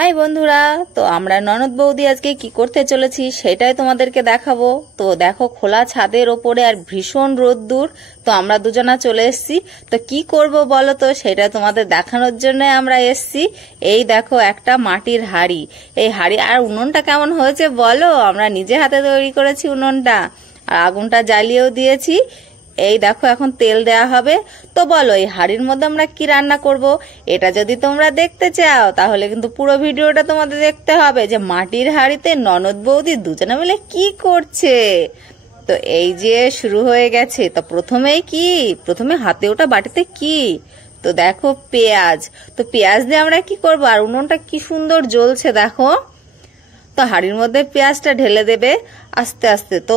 High বন্ধুরা, তো আমরা ননদ বৌদি আজকে কি করতে চলেছি সেটাই তোমাদেরকে দেখাবো। তো দেখো, খোলা ছাদের ওপরে আর ভীষণ রোদ্দুর। তো আমরা দুজনা চলে এসেছি। তো কি করব বলো তো, সেটা তোমাদের দেখানোর জন্য আমরা এসেছি। এই দেখো, একটা মাটির হাঁড়ি। এই হাঁড়ি আর উনুনটা কেমন হয়েছে বলো। আমরা নিজে হাতে তৈরি করেছি উনুনটা, আর আগুনটা জ্বালিয়েও দিয়েছি। এই দেখো, এখন তেল দেয়া হবে। তো বলো, এই হাঁড়ির মধ্যে আমরা কি রান্না করব, এটা যদি তোমরা দেখতে চাও তাহলে কিন্তু পুরো ভিডিওটা তোমাদের দেখতে হবে, যে মাটির হাঁড়িতে ননদ বৌদি দুজনে মিলে কি করছে। তো এই যে শুরু হয়ে গেছে। তো প্রথমে হাতে ওটা বাটিতে কি, তো দেখো পেঁয়াজ। তো পেঁয়াজ দিয়ে আমরা কি করব, আর উনুনটা কি সুন্দর জ্বলছে দেখো। তো হাঁড়ির মধ্যে পেঁয়াজটা ঢেলে দেবে আস্তে আস্তে। তো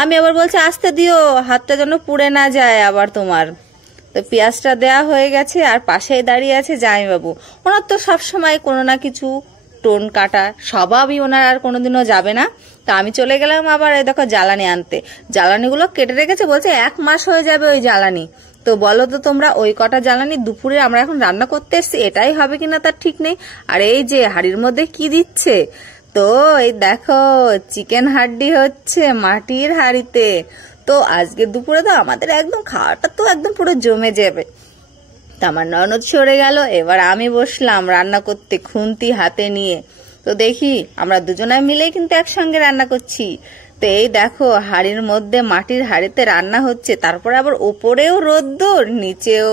আমি আবার বলছি আস্তে দিও, হাতটা যেন পুড়ে না যায় আবার তোমার। তো পেঁয়াজটা দেয়া হয়ে গেছে, আর পাশেই দাঁড়িয়ে আছে জামাইবাবু। ওনার তো সবসময় কোনো না কিছু টোন কাটা স্বভাবই, ওনার আর কোনোদিনও যাবে না। তো আমি চলে গেলাম আবার এই দেখো জ্বালানি আনতে। জ্বালানিগুলো কেটে রেখেছে, বলছে 1 মাস হয়ে যাবে ওই জ্বালানি। তো বলো তো তোমরা, ওই কটা জ্বালানি দুপুরে আমরা এখন রান্না করতে এসছি, এটাই হবে কিনা তার ঠিক নেই। আর এই যে হাঁড়ির মধ্যে কি দিচ্ছে, তো এই দেখো চিকেন হাড্ডি হচ্ছে মাটির হাঁড়িতে। তো আজকে দুপুরে তো আমাদের একদম খাওয়াটা তো একদম পুরো জমে যাবে। তো আমার ননদ সরে গেল, এবার আমি বসলাম রান্না করতে খুন্তি হাতে নিয়ে। তো দেখি আমরা দুজনে মিলেই কিন্তু একসঙ্গে রান্না করছি। তো এই দেখো, হাঁড়ির মধ্যে মাটির হাঁড়িতে রান্না হচ্ছে, তারপরে আবার ওপরেও রোদ্দুর, নিচেও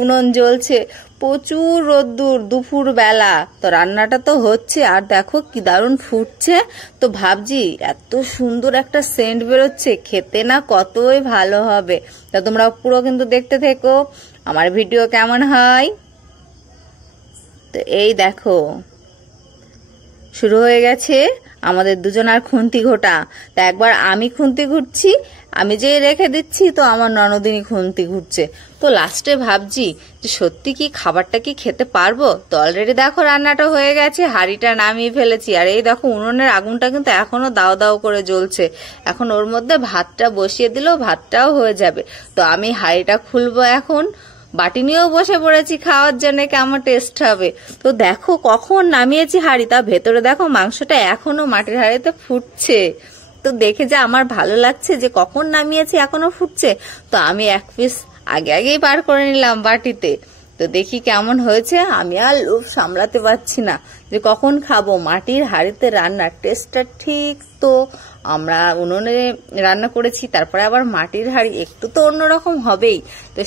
উনুন জ্বলছে, প্রচুর রোদ্দুর দুপুর বেলা। তো রান্নাটা তো হচ্ছে, আর দেখো কি দারুণ ফুটছে। তো ভাবছি এত সুন্দর একটা সেন্ট বেরোচ্ছে, খেতে না কতই ভালো হবে। তা তোমরা পুরো কিন্তু দেখতে থেকো আমার ভিডিও কেমন হয়। তো এই দেখো শুরু হয়ে গেছে আমাদের দুজনার খুন্তি ঘোটা। তা একবার আমি খুন্তি ঘুরছি, আমি যে রেখে দিচ্ছি, তো আমার ননদিনী খুন্তি ঘুরছে। তো লাস্টে ভাবছি যে সত্যি কি খাবারটা কি খেতে পারবো। তো অলরেডি দেখো রান্নাটা হয়ে গেছে, হাঁড়িটা নামিয়ে ফেলেছি। আর এই দেখো উনুনের আগুনটা কিন্তু এখনো দাও দাও করে জ্বলছে। এখন ওর মধ্যে ভাতটা বসিয়ে দিলেও ভাতটাও হয়ে যাবে। তো আমি হাঁড়িটা খুলবো এখন, বাটি নিয়েও বসে পড়েছি খাওয়ার জন্য, কেমন টেস্ট হবে। তো দেখো কখন নামিয়েছি হাঁড়ি, তা ভেতরে দেখো মাংসটা এখনো মাটির হাঁড়িতে ফুটছে। তো দেখে যে আমার ভালো লাগছে যে কখন নামিয়েছি এখনো ফুটছে। তো আমি 1 পিস আগেই বার করে নিলাম বাটিতে। তো দেখি কেমন হয়েছে। আমি আর লোভ সামলাতে পারছি না যে কখন খাবো। মাটির হাঁড়িতে রান্নার টেস্টটা ঠিক, তো আমরা উনুনে রান্না করেছি, তারপরে আবার মাটির হাঁড়ি, একটু তো অন্যরকম হবেই। তো